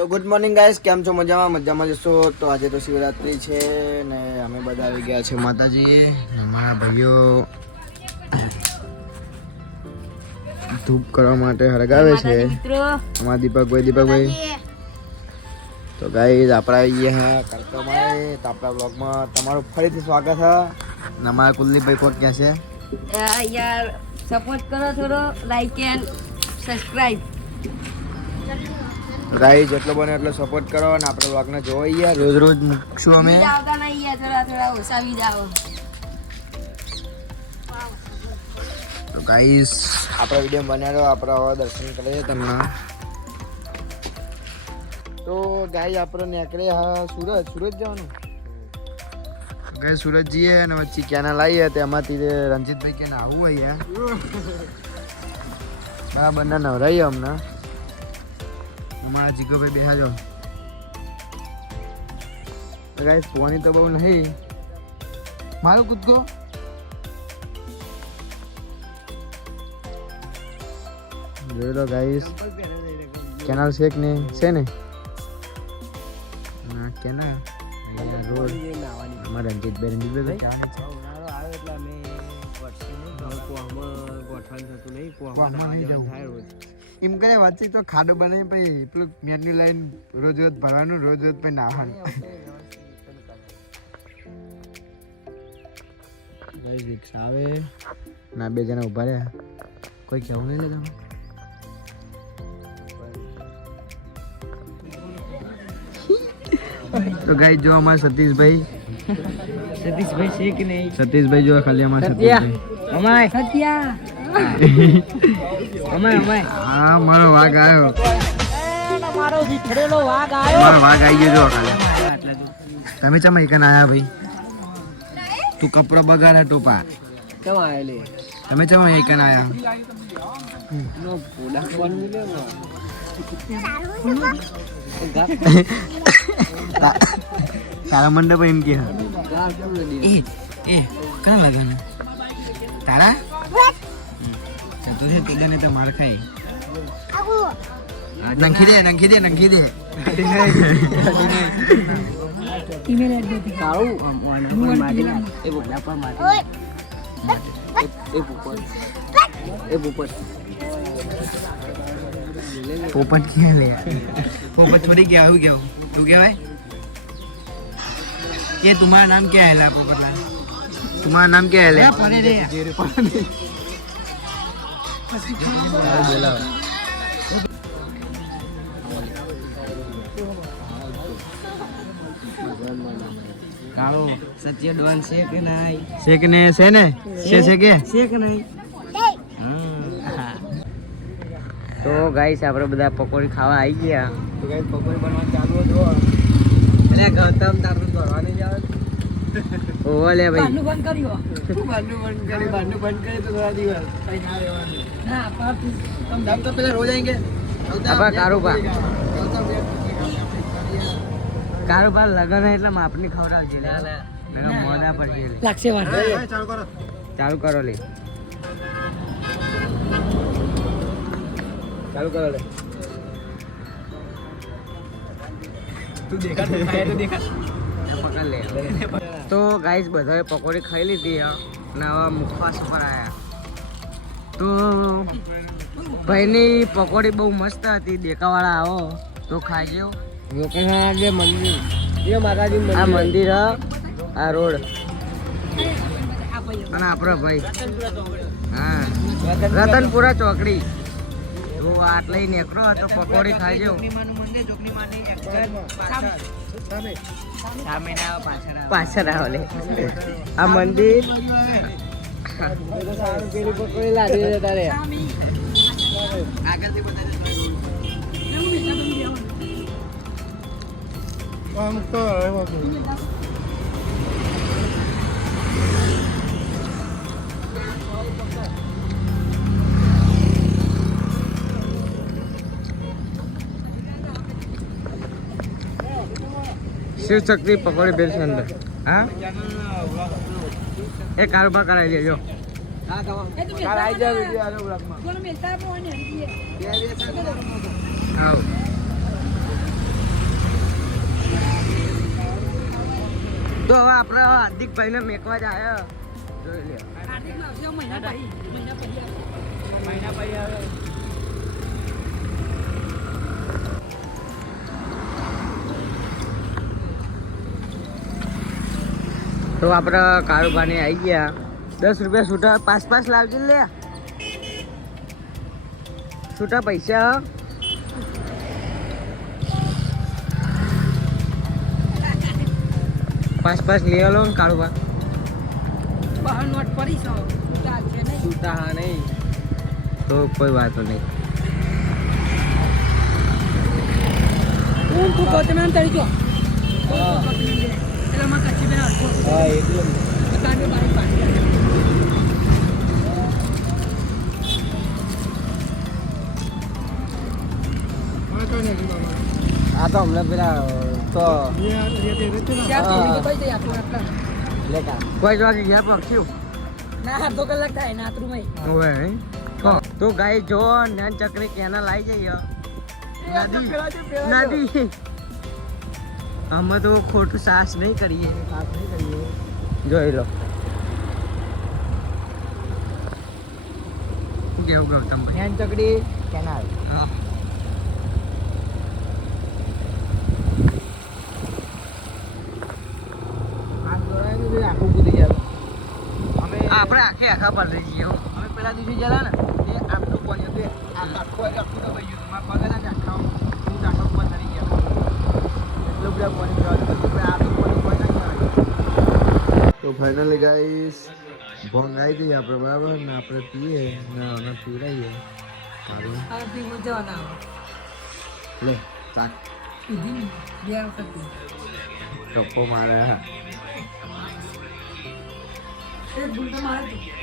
તો good morning guys, કેમ છો? મજામાં જશો. તો આજે તો શિવરાત્રી છે ને અમે બધા આવી ગયા છે માતાજીએ. અમારા ભાઈઓ ધૂપ કરવા માટે હરગાવે છે. અમારા દીપકભાઈ તો ગાઈસ આપણે આવી ગયા હે કરકમાએ. તો આપણા બ્લોગમાં તમારું ફરીથી સ્વાગત છે. અમારા કુલદીપભાઈ કોટ ક્યાં છે? યાર સપોર્ટ કરો, થોડો લાઈક એન્ડ સબસ્ક્રાઇબ. ગાઈસ જેટલો બને એટલો સપોર્ટ કરો અને આપણે બ્લોગને જોવો યાર. રોજ મૂકશું અમે. આવતા નહીં યાર, થોડા ઓછા વી જાઓ. તો ગાઈસ આપણા વિડીયો બનાવ્યો, આપણે હવે દર્શન કરીએ તમને. તો ગાઈસ આપણે નીકળે હા સુરત જવાનું. ગાઈસ સુરત જઈએ અને વચ્ચે કેનાલ આવીએ તેમાંથી રણજીતભાઈ કે આવું અહીંયા મારા બંને નવરાઈએ હમણાં. અમારા જીગોભાઈ બેહા જાઓ. ગાઈસ પોણી તો બહુ નહીં. મારો કૂદકો જોઈ લો ગાઈસ. કેનાલ છે કે નહીં? છે ને ના કેનાલ રોડ. અમારા રણજીતભાઈ એમ કરે વાતચીત તો ખાડો બનાવી પછી પેલું મેન્યુ લાઈન રોજ ભરવાનું, રોજ પછી નાવાનું. રિક્ષા આવે ના, બે જણા ઉભા રહ્યા. કોઈ કેવું નહીં લે તમે. તો ગાઈ જો અમારા સતીશભાઈ છે કે નહીં? સતીશભાઈ જો ખાલી અમારા સતીશભાઈ. હા મારો વાઘ આવ્યો. મારો વાઘ આવી ગયો જો ખાલી. તમે ચમ એકન આયા ભાઈ? તું કપડા બગાડા ટોપા. તમે ચમ એકન આયા? તારા મંડપ એમ કે એ કના લગાને તારા તું ને તો માર ખાઈ નંખી દે ઈમેલ એડ્રેસ કાળું એ બોલા પર માટી એ પોપટ ક્યાં લે? पोपट छोड़ी क्या हो गया? तू क्या है? ये तुम्हारा नाम क्या है? ला पोपटलाल, तुम्हारा नाम क्या है? ले पढ़े रे कालो सत्य डोन से के नहीं से के नहीं से ने से के नहीं. તો ગાઈસ આપણે બધા પકોડી ખાવા આવી ગયા. તો ગાઈસ પકોડી બનવાનું ચાલુ હતો. એટલે ગૌતમ તાર તો કરવાની જ આવે. ઓલે ભાઈ બાનું બંધ કર્યો. બાનું બંધ કરી તો થોડા દિવસ કઈ ના રહેવાનું. ના પાપી તમ તો પેલા રોજ આएंगे. આપા કારોબાર લગન એટલે માપની ખવડાવજે. ના મોના પર જે લાગશે વાર. ચાલુ કરો લે. ચાલુ કરો લે. તું દેખા તો ખાય તો દેખા પકડ લે. તો ગાઈસ બધાએ પકોડી ખાઈ લીધી અને હવે મુખવાસ પર આયા. તો ભાઈની પકોડી બહુ મસ્ત હતી. દેખાવાળા આવો તો ખાજો. મંદિર આ મંદિર આ રોડ અને આપણો ભાઈ હા રતનપુરા ચોકડી. તો આટલે નીકળો તો પકોડી ખાઈજો. પાછળ આવો લે. આ મંદિર પકોડી લાગી તારે આગળથી शिव शक्ति पकौड़ी बेल से अंदर. हाँ एक कारोबार कराई लेજો. कराई जा वीडियो आलो ब्लॉग में. 2 मिलता है वो ने. आओ તો હવે આપણે હાર્દિકભાઈને મેકવા જ આવ્યા જોઈ લે મહિના પછી આવે તો આપણે કાળુભાને આવી ગયા 10 રૂપિયા છૂટા 5 લાવજે લે છૂટા પૈસા 5 લઈ લો ને કાળુભા બહાર નોટ પડી છો છૂટા હા નહીં તો કોઈ વાતો નહીં તું ગોતમે તરી જો એટલે માં કચ્છી બેન આખો હા એકલો કાંડે બારી પાડી આ તો હમણાં પેલા તો કોઈ વાગે ગયા પક્ષી ના અડધો કલાક થાય નાતરુમાં ઓવે તો ગાય જો નાન ચકરી કેના લાઈ જઈએ નદી અમે તો ખોટું સાસ નહીં કરીએ જોઈ લો કેવું ગૌતમ નાન ચકડી કેનાલ હા આપણે આખા પર રહી જઈએ અમે પેલા દિવસે જલા ને એ આટલું પાણી હતું આખું તો ભાઈ ગયું મારા પગલા જ આખા હું આખા ઉપર તરી ગયા એટલું બધા પાણી આટલું પાણી તો ફાઇનલી ગાઈસ ભંગ આવી ગઈ આપણે બરાબર ને આપણે પીએ ને અને પીરાઈએ સારું આરતી મજાના લે ચાક પીધી બે વખત ટપ્પો મારે હા એક ગુંડા મારે